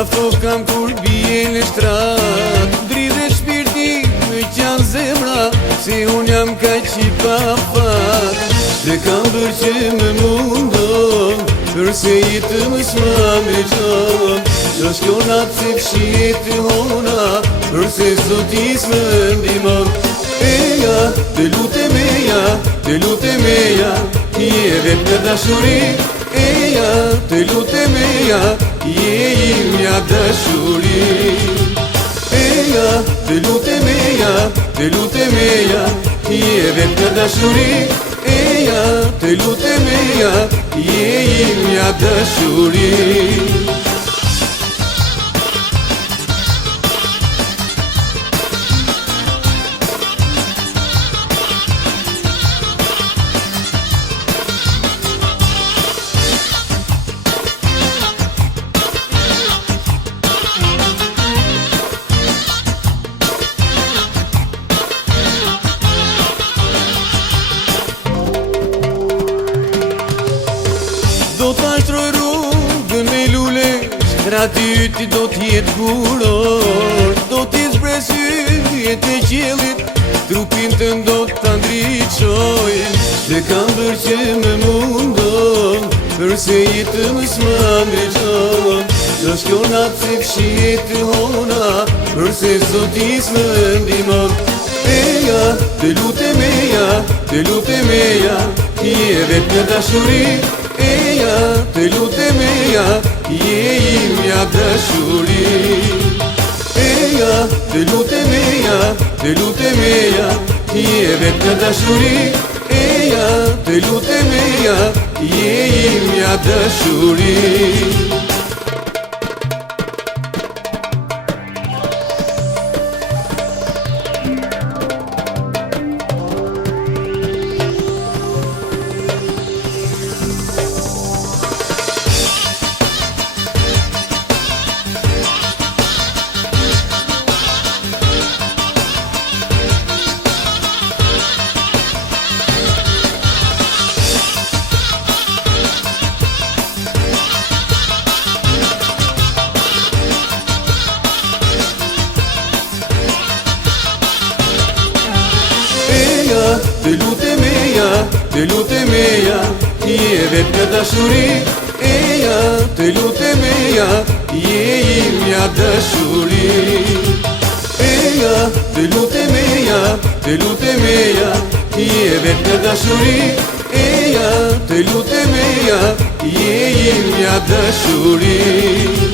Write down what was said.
Qafo kam kur bje në shtrat, dridhe shpirti me qanë zemra, se unë jam ka qipa fat. Se kam bërë që me mundon, përse jetë më s'ma me qon. Qa shkonat se fshiet të hona, përse zotis më ndimon. Eja, të lutem eja, të lutem eja, je vet në dashuri. Eja, të lutem eja, je imja dashuri. Eja, të lutem eja, të lutem eja, je vet në dashuri. Eja, të lutem eja, je imja dashuri. Do t'ashtroj rrugën me lule, shkrati yti do t'jetë buror. Do t'i zbresyjet e qelit, trupin të ndo t'a ndriqoj. Se kam bërë që me mundon, përse jetë më s'ma ndriqon. Qa shkonat se fshiet të hona, përse zotis më ndimon. Eja, të lutem eja, të lutem eja, je vet në dashuri. Eja, të lutem eja, je imja dashuri. Eja, të lutem eja, të lutem eja, je vet në dashuri. Eja, të lutem eja, je imja dashuri. Të lutem eja, të lutem eja, je vet në dashuri. Eja, të lutem eja, je imja dashuri. Eja, të lutem eja, të lutem eja, je vet në dashuri. Eja, të lutem eja, je imja dashuri.